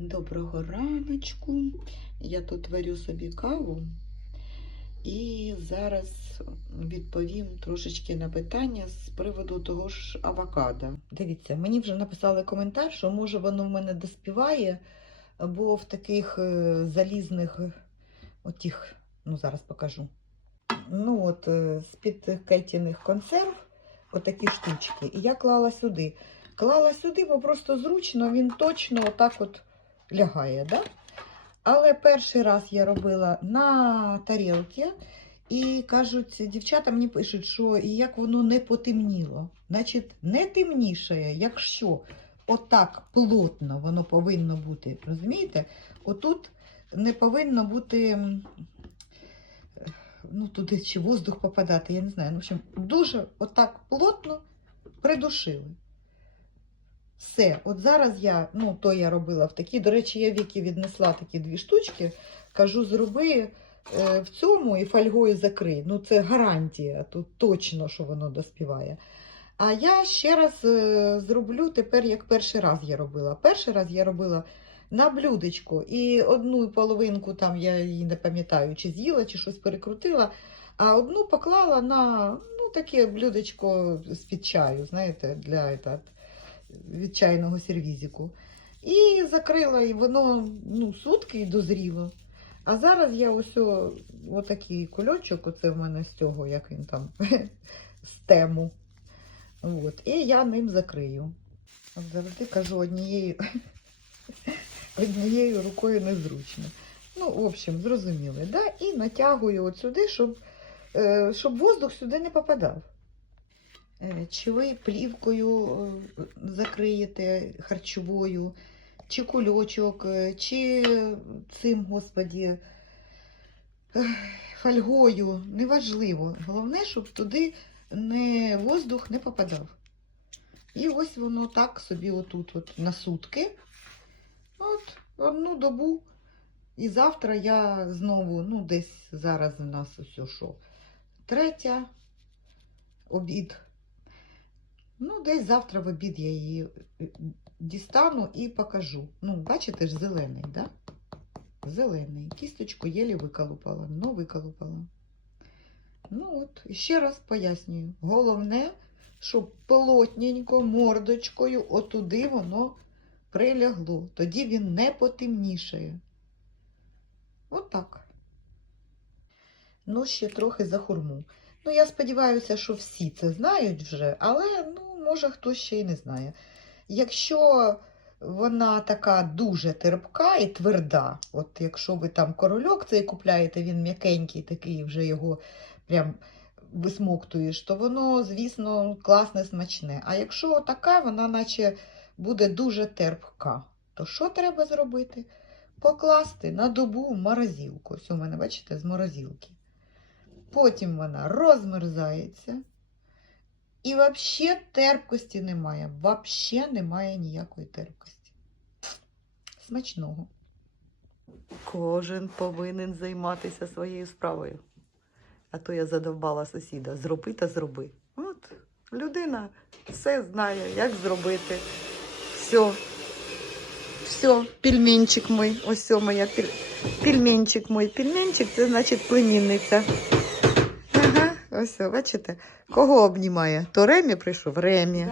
Доброго раночку. Я тут варю собі каву і зараз відповім трошечки на питання з приводу того ж авокадо. Дивіться, мені вже написали коментар, що може воно в мене доспіває, бо в таких е, залізних, е, отіх, ну зараз покажу. Ну от е, з-під кетіних консерв, отакі штучки. І я клала сюди. Клала сюди, бо просто зручно, він точно отак от лягає. Да? Але перший раз я робила на тарілці, і кажуть, дівчата мені пишуть, що як воно не потемніло. Значить, не темнішає, якщо отак плотно воно повинно бути. Розумієте? Отут не повинно бути. Ну, туди чи воздух попадати, я не знаю. В общем, дуже отак плотно придушили. Все, от зараз я, ну, то я робила в такі. До речі, я Вікі віднесла такі дві штучки. Кажу, зроби е, в цьому і фольгою закрий. Ну, це гарантія, тут точно, що воно доспіває. А я ще раз е, зроблю тепер, як перший раз я робила. Перший раз я робила на блюдечко, і одну половинку там я її не пам'ятаю, чи з'їла, чи щось перекрутила, а одну поклала на ну, таке блюдечко з-під чаю, знаєте, для этот, від чайного сервізику. І закрила, і воно ну, сутки дозріло. А зараз я ось отакий кульочок, оце в мене з цього, як він там, з тему. От, і я ним закрию. От завжди кажу однією, однією рукою незручно. Ну, в общем, зрозуміли, да? І натягую от сюди, щоб, е, щоб воздух сюди не попадав. Е, Чи ви плівкою е, закриєте харчовою, чи кульочок, е, чи цим, господі, фольгою, неважливо. Головне, щоб туди не, воздух не попадав. І ось воно так собі отут от на сутки. От одну добу. І завтра я знову, ну, десь зараз у нас ось що. Третя обід. Ну, десь завтра в обід я її е, дістану і покажу. Ну, бачите ж, зелений, да? Зелений. Кісточку єлі виколупала, ну виколупала. Ну от, ще раз пояснюю. Головне, щоб плотненько мордочкою отуди воно прилягло. Тоді він не потемнішає. От так. Ну, ще трохи за хурму. Ну, я сподіваюся, що всі це знають вже, але ну, може хтось ще й не знає. Якщо вона така дуже терпка і тверда, от якщо ви там корольок цей купляєте, він м'якенький, такий вже його прям висмоктуєш, то воно, звісно, класне, смачне. А якщо така, вона наче буде дуже терпка, то що треба зробити? Покласти на добу в. Ось у мене, бачите, з морозилки. Потім вона розмерзається. І взагалі терпкості немає. Взагалі немає ніякої терпкості. Смачного. Кожен повинен займатися своєю справою. А то я задовбала сусіда. Зроби та зроби. От людина все знає, як зробити. Все. Все, пельменчик мой. Ось моя пель... пельменчик мой. Пельменчик це значить племінниця. Ось, бачите, кого обнімає? То Ремі прийшов? Ремі.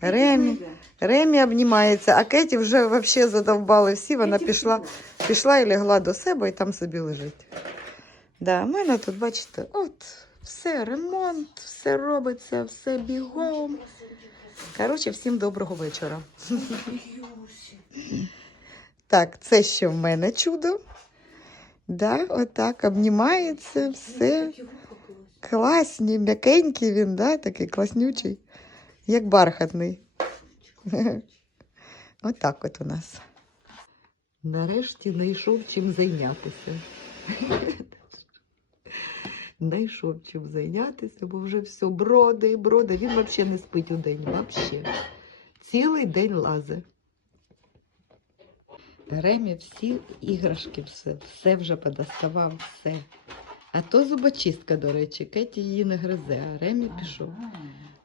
Ремі. Ремі обнімається, а Кеті вже взагалі задовбали всі. Вона пішла, пішла і лягла до себе і там собі лежить. Да, в мене тут, бачите, от все, ремонт, все робиться, все бігом. Коротше, всім доброго вечора. Так, це ще в мене чудо. Да, отак обнімається, все. Класні, м'якенький він, да, такий класнючий, як бархатний. Отак от у нас. Нарешті знайшов чим зайнятися. Знайшов чим зайнятися, бо вже все броди і броди. Він взагалі не спить у день, взагалі. Цілий день лазить. Ремі всі іграшки, все, все вже подоставав, все. А то зубочистка, до речі, Кеті її не гризе, а Ремі пішов.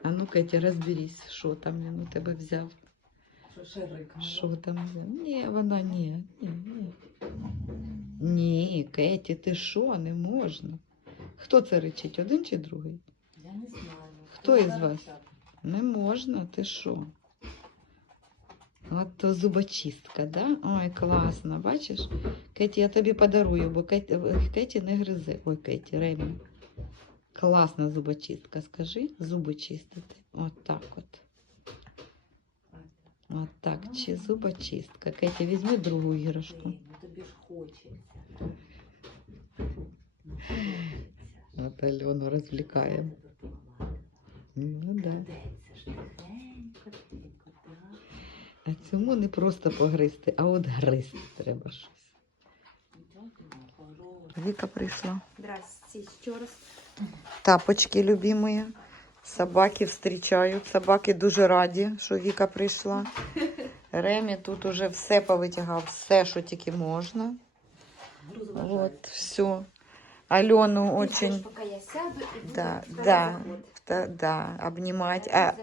А ну, Кеті, розберись, що там він у тебе взяв. Що там? Ні, вона ні. Ні, ні. Ні, Кеті, ти що, не можна. Хто це речить, один чи другий? Я не знаю. Хто із вас? Не можна, ти що? От то зубочистка, да? Ой, класно, бачиш? Кеті, я тобі подарую, бо Кеті, Кеті не гризе. Ой, Кеті, Ремі. Класна зубочистка, скажи, зуби чистити. От так от. От так, чи зубочистка. Кеті, візьми другу іграшку. Ні, ну тобі ж хочеться. От Альону розвлікаємо. Ну да. Цьому не просто погризти, а от гризти треба щось. Віка прийшла. Здрасте, ще раз. Тапочки любимые. Собаки встрічають. Собаки дуже раді, що Віка прийшла. Ремі тут уже все повитягав, все, що тільки можна. От, все. Альону очень, ждешь, пока я сяду буду да, да, да, да, обнімати. А.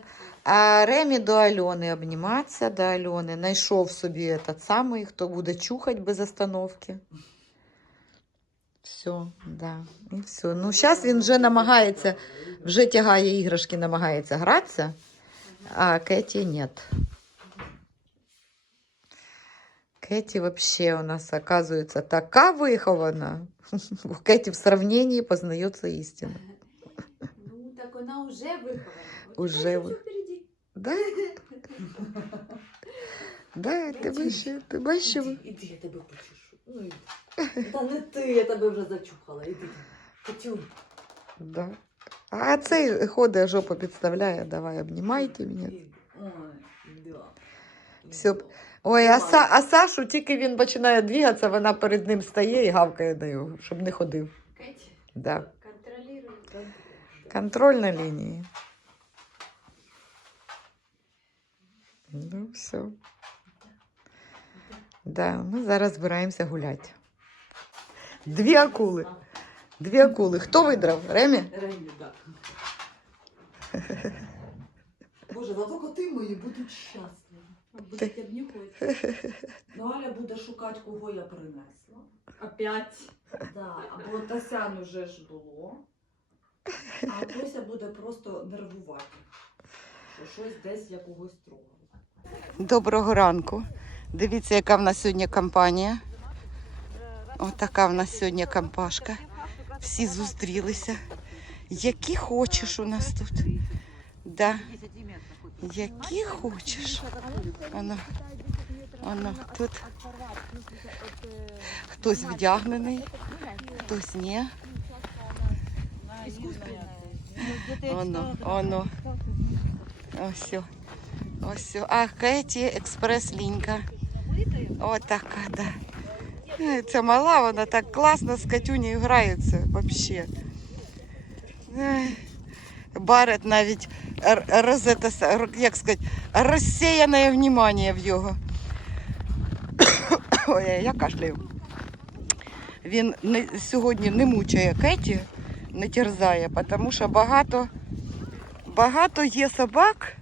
а Ремі до Альони обніматися, до Альони. Знайшов собі этот самий, хто буде чухати без остановки. Все, да. І все. Ну, зараз він вже намагається, вже тягає іграшки, намагається гратися, а Кеті ні. Кеті вообще у нас, оказывается, така вихована. У Кеті в сравнении познается истина. Ну, так она уже выхована. Вот Уже теперь вы- всё впереди. Да? Да, ти бачиш, ти бачиш. Іди, іди, я тебе почешу. Ну, іди. Та не ти, я тебе вже зачухала. Іди. Хотю. Да. А цей ходить, жопу підставляє, давай, обнімайте мене. Ой, да. Всё. Ой, а, Са, а Сашу тільки він починає двигатися, вона перед ним стає і гавкає на його, щоб не ходив. Катя, Да. контролируй. Контроль на лінії. Ну, все. Да, ми зараз збираємося гуляти. Дві акули. Дві акули. Хто видрав? Ремі? Ремі, так. Боже, зато коти мої будуть щасливі. Будуть обнюхувати. Ну, Аля буде шукати, кого я принесла. Опять. Да, або Тасян уже ж було. А Тося буде просто нервувати. Що щось десь я когось трогала. Доброго ранку. Дивіться, яка в нас сьогодні компанія. Отака в нас сьогодні компашка. Всі зустрілися. Які хочеш у нас тут. Да. Які хочеш. Воно, воно тут хтось вдягнений, хтось ні. Оно, оно. Ось. Ось. А Кеті експрес-лінька. Отака, да. Е, Ця мала, вона так класно з Катюнею грається взагалі. Барет навіть розета, як сказати, розсіяне внимання в його. Ой, я кашляю. Він не, сьогодні не мучає Кеті, не терзає, тому що багато, багато є собак,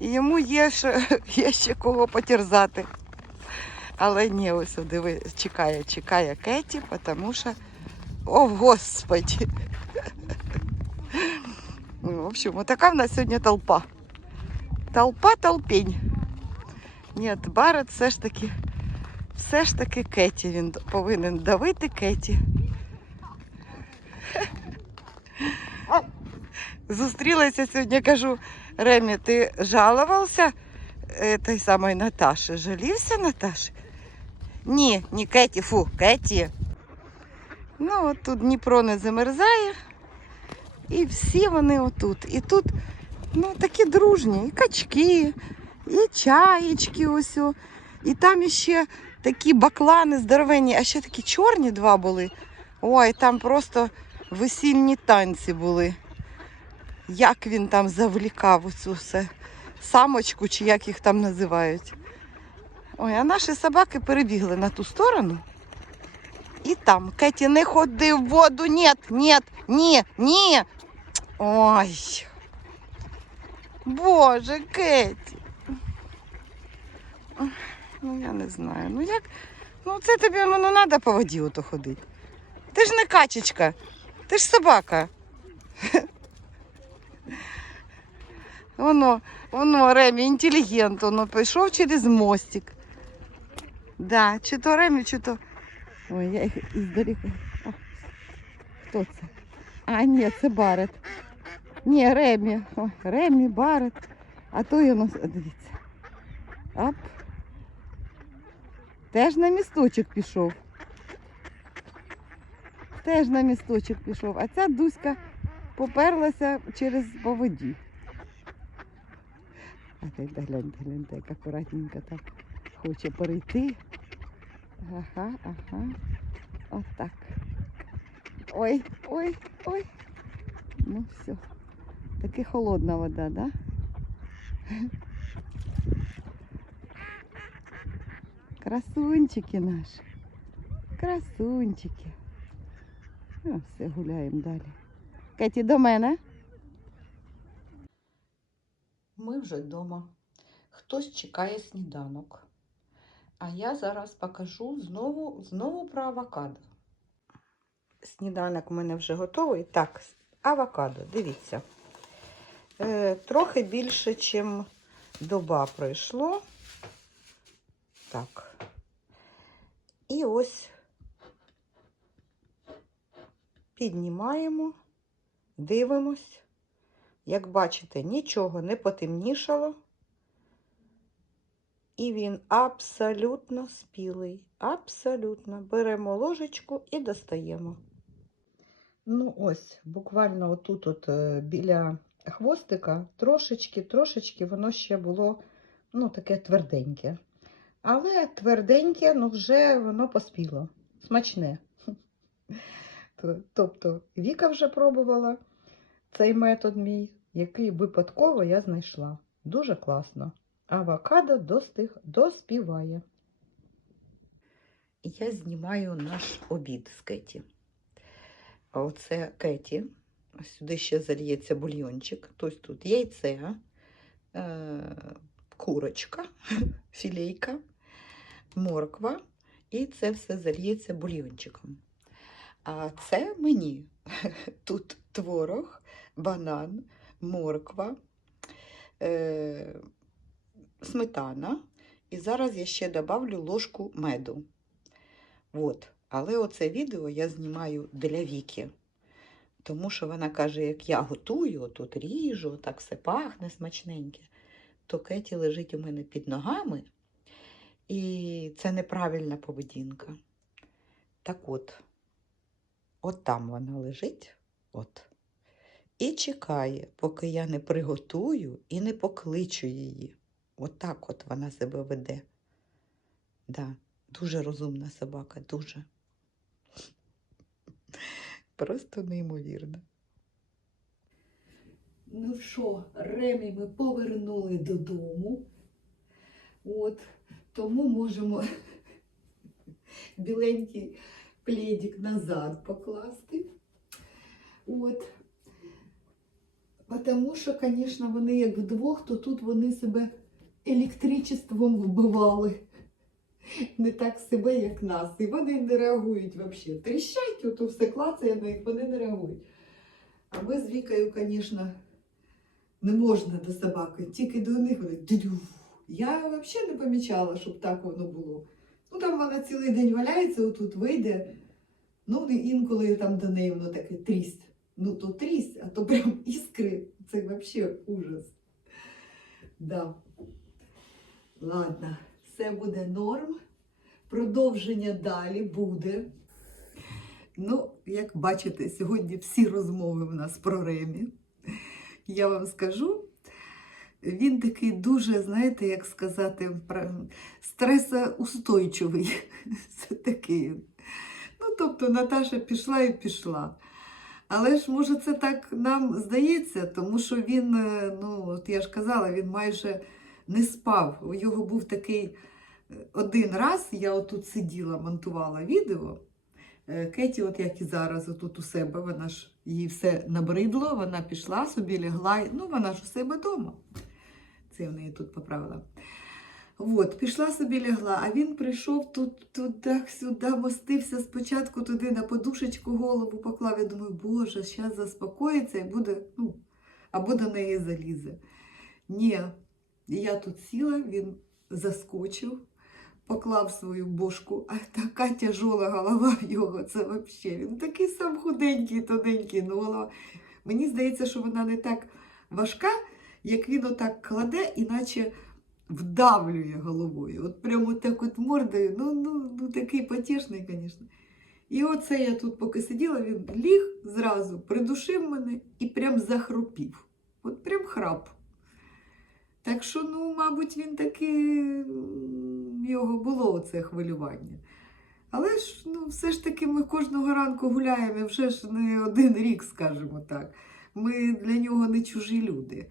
і йому є ще, є ще кого потерзати. Але ні, ось диви, чекає, чекає Кеті, тому що. О, Господи! Ну, в общем, вот така в нас сьогодні толпа. Толпа толпень. Ні, Барет все ж таки, все ж таки Кеті. Він повинен давити Кеті. Зустрілася сьогодні, кажу, Ремі, ти жалувався е, той самої Наташі? Жалівся Наташі? Ні, не Кеті, фу, Кеті. Ну, от тут Дніпро не замерзає. І всі вони отут. І тут ну, такі дружні, і качки, і чаєчки ось. І там іще такі баклани здоровенні, а ще такі чорні два були. Ой, там просто весільні танці були. Як він там завлікав оцю все самочку, чи як їх там називають. Ой, а наші собаки перебігли на ту сторону. І там Кеті не ходи в воду. Ні, ні, ні, ні. Ой. Боже, Кеті. Ну, я не знаю. Ну як? Ну це тобі ну, не треба по воді ото ходити. Ти ж не качечка, ти ж собака. Воно, воно, Ремі, інтелігент, воно пішов через мостик. Да, чи то Ремі, чи то. Ой, я їх іздалека. О, Хто це? А, ні, це Барет. Ні, Ремі. Ой, Ремі, Барет. А то воно, дивіться. Ап. Теж на місточок пішов. Теж на місточок пішов. А ця Дуська поперлася через по ти гляньте, гляньте, як акуратненько так хоче перейти. Ага, ага. Отак. Ой, ой, ой. Ну все. Таки холодна вода, да? Красунчики наші. Красунчики. Ну, все, гуляємо далі. Кеті, до мене. Ми вже вдома. Хтось чекає сніданок. А я зараз покажу знову, знову про авокадо. Сніданок у мене вже готовий. Так, авокадо, дивіться. Е, трохи більше, ніж доба пройшло. Так. І ось піднімаємо, дивимось. Як бачите, нічого не потемнішало. І він абсолютно спілий. Абсолютно. Беремо ложечку і достаємо. Ну, ось, буквально отут, от е, біля хвостика, трошечки, трошечки воно ще було ну, таке тверденьке. Але тверденьке, ну вже воно поспіло. Смачне. Тобто Віка вже пробувала цей метод мій, який випадково я знайшла. Дуже класно. Авокадо достиг, доспіває. Я знімаю наш обід з Кеті. А Оце Кеті. Сюди ще зальється бульйончик. Тобто тут яйце, е, курочка, філейка, морква. І це все зальється бульйончиком. А це мені. Тут творог, банан, морква, е, сметана. І зараз я ще добавлю ложку меду. От. Але оце відео я знімаю для Віки. Тому що вона каже, як я готую, тут ріжу, так все пахне смачненьке, то Кеті лежить у мене під ногами, і це неправильна поведінка. Так от, от там вона лежить, от, і чекає, поки я не приготую і не покличу її. Отак от вона себе веде. Да, дуже розумна собака, дуже. Просто неймовірно. Ну що, Ремі ми повернули додому. От, тому можемо біленький пледик назад покласти. От. Тому що, звісно, вони як вдвох, то тут вони себе електричеством вбивали. Не так себе, як нас. І вони не реагують взагалі. Тріщать, ото все клацає на них, вони не реагують. А ми з Вікою, звісно, не можна до собаки, тільки до них вони дю. Я взагалі не помічала, щоб так воно було. Ну там вона цілий день валяється, отут вийде. Ну, інколи там до неї воно таке трість. Ну, то трість, а то прям іскри. Це взагалі ужас. Да. Ладно, все буде норм. Продовження далі буде. Ну, як бачите, сьогодні всі розмови в нас про Ремі. Я вам скажу, він такий дуже, знаєте, як сказати, стресоустойчивий. Це такий. Ну, тобто Наташа пішла і пішла. Але ж, може, це так нам здається, тому що він, е, ну, от я ж казала, він майже не спав. У його був такий е, один раз, я отут сиділа, монтувала відео. Е, Кеті, от як і зараз, отут у себе, вона ж їй все набридло, вона пішла собі, лягла, ну вона ж у себе вдома. Це в неї тут поправила. От, пішла собі лягла, а він прийшов тут, туди, сюди, мостився спочатку туди на подушечку голову поклав. Я думаю, боже, зараз заспокоїться і буде, ну, або до неї залізе. Ні, я тут сіла, він заскочив, поклав свою бошку, а така тяжола голова в його, це взагалі. Він такий сам худенький, тоненький, ну голова. Мені здається, що вона не так важка, як він отак кладе, іначе вдавлює головою. От прямо так от мордою, ну, ну, ну такий потішний, звісно. І оце я тут поки сиділа, він ліг зразу, придушив мене і прям захропів. От прям храп. Так що, ну, мабуть, він таки його було оце хвилювання. Але ж ну, все ж таки ми кожного ранку гуляємо, і вже ж не один рік, скажімо так. Ми для нього не чужі люди.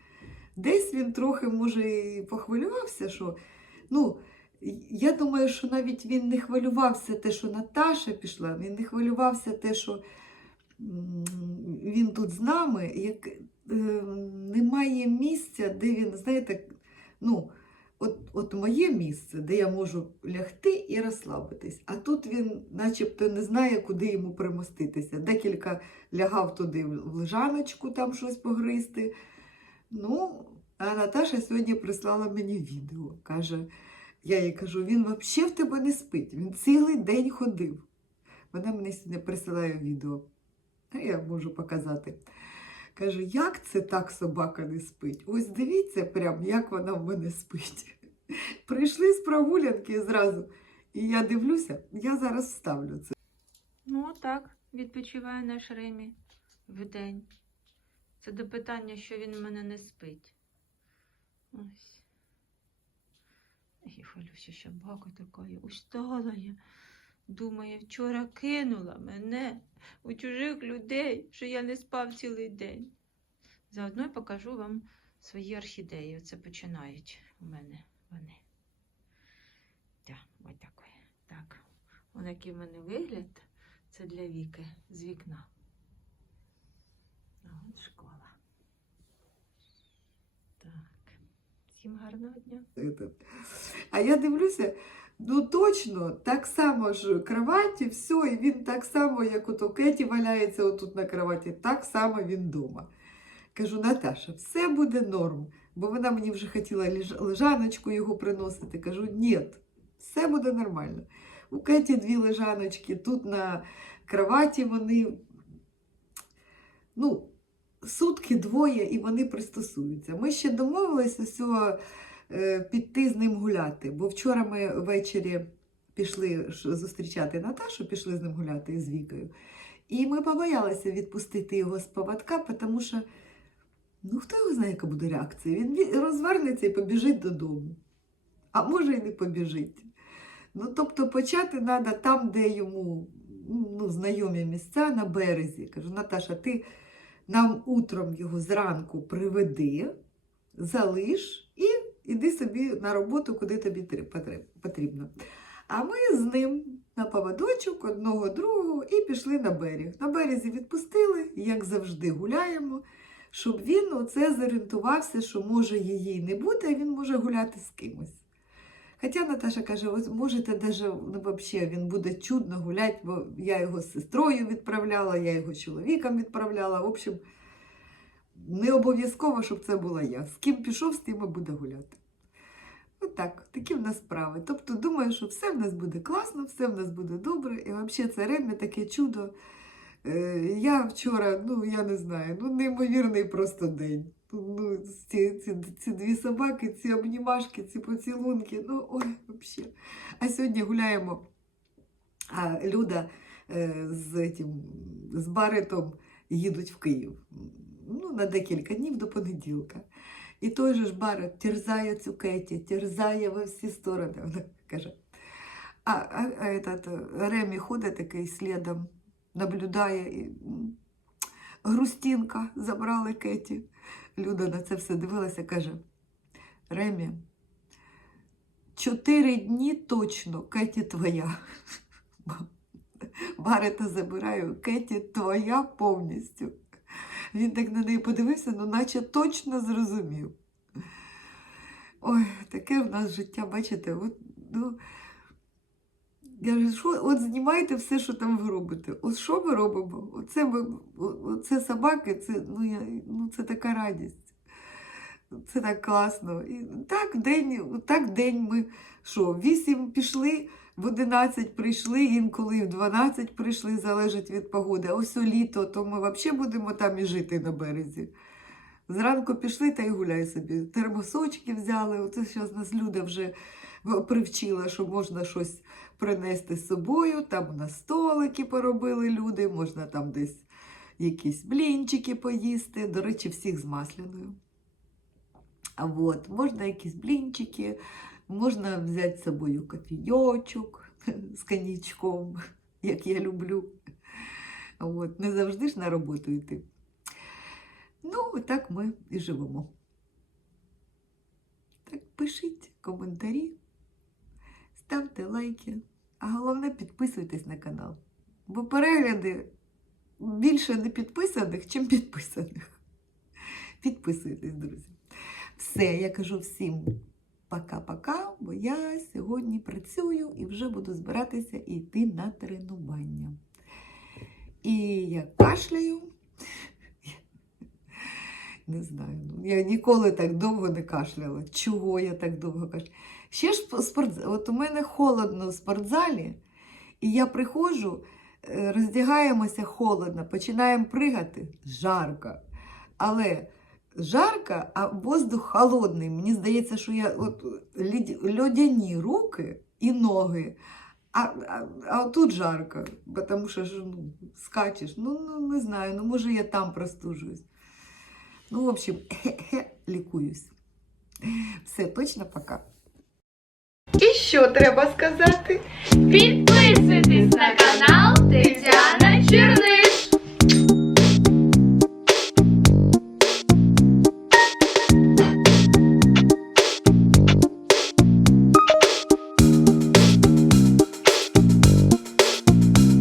Десь він трохи, може, і похвилювався, що. Ну, я думаю, що навіть він не хвилювався те, що Наташа пішла, він не хвилювався те, що він тут з нами, як е, немає місця, де він, знаєте, ну, от, от моє місце, де я можу лягти і розслабитись. А тут він начебто не знає, куди йому примоститися. Декілька лягав туди в лежаночку, там щось погризти. Ну, а Наташа сьогодні прислала мені відео. Каже, я їй кажу, він взагалі в тебе не спить, він цілий день ходив. Вона мені сьогодні присилає відео. А я можу показати. Каже, як це так собака не спить? Ось дивіться, прям, як вона в мене спить. Прийшли з прогулянки зразу. І я дивлюся, я зараз вставлю це. Ну, так, відпочиває наш Ремі вдень. Це до питання, що він в мене не спить. Ось. І Фалюся ще бака така. Устала я. Думає, вчора кинула мене у чужих людей, що я не спав цілий день. Заодно й покажу вам свої орхідеї. Оце починають у мене вони. Так, ось так. Так. Ось який в мене вигляд. Це для Віки з вікна. А от школа. Так. Всім гарного дня. А я дивлюся, ну точно, так само ж кроваті, все, і він так само, як ото Кеті валяється отут на кроваті, так само він вдома. Кажу, Наташа, все буде норм, бо вона мені вже хотіла лежаночку його приносити. Кажу, ні, все буде нормально. У Кеті дві лежаночки, тут на кроваті вони, ну, сутки двоє, і вони пристосуються. Ми ще домовилися усього е, піти з ним гуляти. Бо вчора ми ввечері пішли зустрічати Наташу, пішли з ним гуляти з Вікою. І ми побоялися відпустити його з поводка, тому що ну хто його знає, яка буде реакція. Він розвернеться і побіжить додому. А може і не побіжить. Ну, тобто почати треба там, де йому ну, знайомі місця на березі. Кажу, Наташа, ти нам утром його зранку приведи, залиш і іди собі на роботу, куди тобі потрібно. А ми з ним на поводочок одного другого і пішли на берег. На березі відпустили, як завжди, гуляємо, щоб він оце зорієнтувався, що може її не бути, а він може гуляти з кимось. Хоча Наташа каже, ви можете даже, ну, вообще, він буде чудно гуляти, бо я його з сестрою відправляла, я його з чоловіком відправляла. В общем, не обов'язково, щоб це була я. З ким пішов, з тим і буде гуляти. Отак, такі в нас справи. Тобто, думаю, що все в нас буде класно, все в нас буде добре. І взагалі це Ремі таке чудо. Е, я вчора, ну я не знаю, ну неймовірний просто день. Ну, ці, ці, ці дві собаки, ці обнімашки, ці поцілунки, ну ой, взагалі. А сьогодні гуляємо. А Люда е, з, тим, з Баретом їдуть в Київ. Ну, на декілька днів до понеділка. І той же ж Барет терзає цю Кеті, терзає во всі сторони. Вона каже. А, а, а этот, Ремі ходить такий слідом, наблюдає. І, Грустінка забрали Кеті. Люда на це все дивилася, каже: Ремі, чотири дні точно Кеті твоя. Барета забираю, Кеті твоя повністю. Він так на неї подивився, ну наче точно зрозумів. Ой, таке в нас життя, бачите, от, ну, я ж, що, от знімайте все, що там ви робите. От що ми робимо? Оце, ми, оце собаки, це, ну, я, ну, це така радість. Це так класно. І так день, так день ми що, в 8 пішли, в 11 прийшли, інколи в 12 прийшли, залежить від погоди. Ось у літо, то ми взагалі будемо там і жити на березі. Зранку пішли та й гуляй собі. Термосочки взяли. Оце зараз нас Люда вже привчила, що можна щось принести з собою. Там на столики поробили люди, можна там десь якісь блінчики поїсти. До речі, всіх з масляною. От, можна якісь блінчики, можна взяти з собою кофійочок з коньячком, як я люблю. От, не завжди ж на роботу йти. Ну, так ми і живемо. Так пишіть коментарі, ставте лайки, а головне підписуйтесь на канал. Бо перегляди більше не підписаних, чим підписаних. Підписуйтесь, друзі. Все, я кажу всім пока-пока, бо я сьогодні працюю і вже буду збиратися йти на тренування. І я кашляю. Не знаю. ну, Я ніколи так довго не кашляла. Чого я так довго кашляла? Ще ж по- спорт... От у мене холодно в спортзалі, і я приходжу, е, роздягаємося холодно, починаємо пригати жарко. Але жарко, а воздух холодний. Мені здається, що я от льодяні руки і ноги. А, а, а тут жарко, тому що ну, скачеш. Ну, ну, не знаю, ну може я там простужуюсь. Ну, в общем, ликуюсь. Все, точно пока. І що треба сказати? Підписуйтесь на канал Тетяна Черни.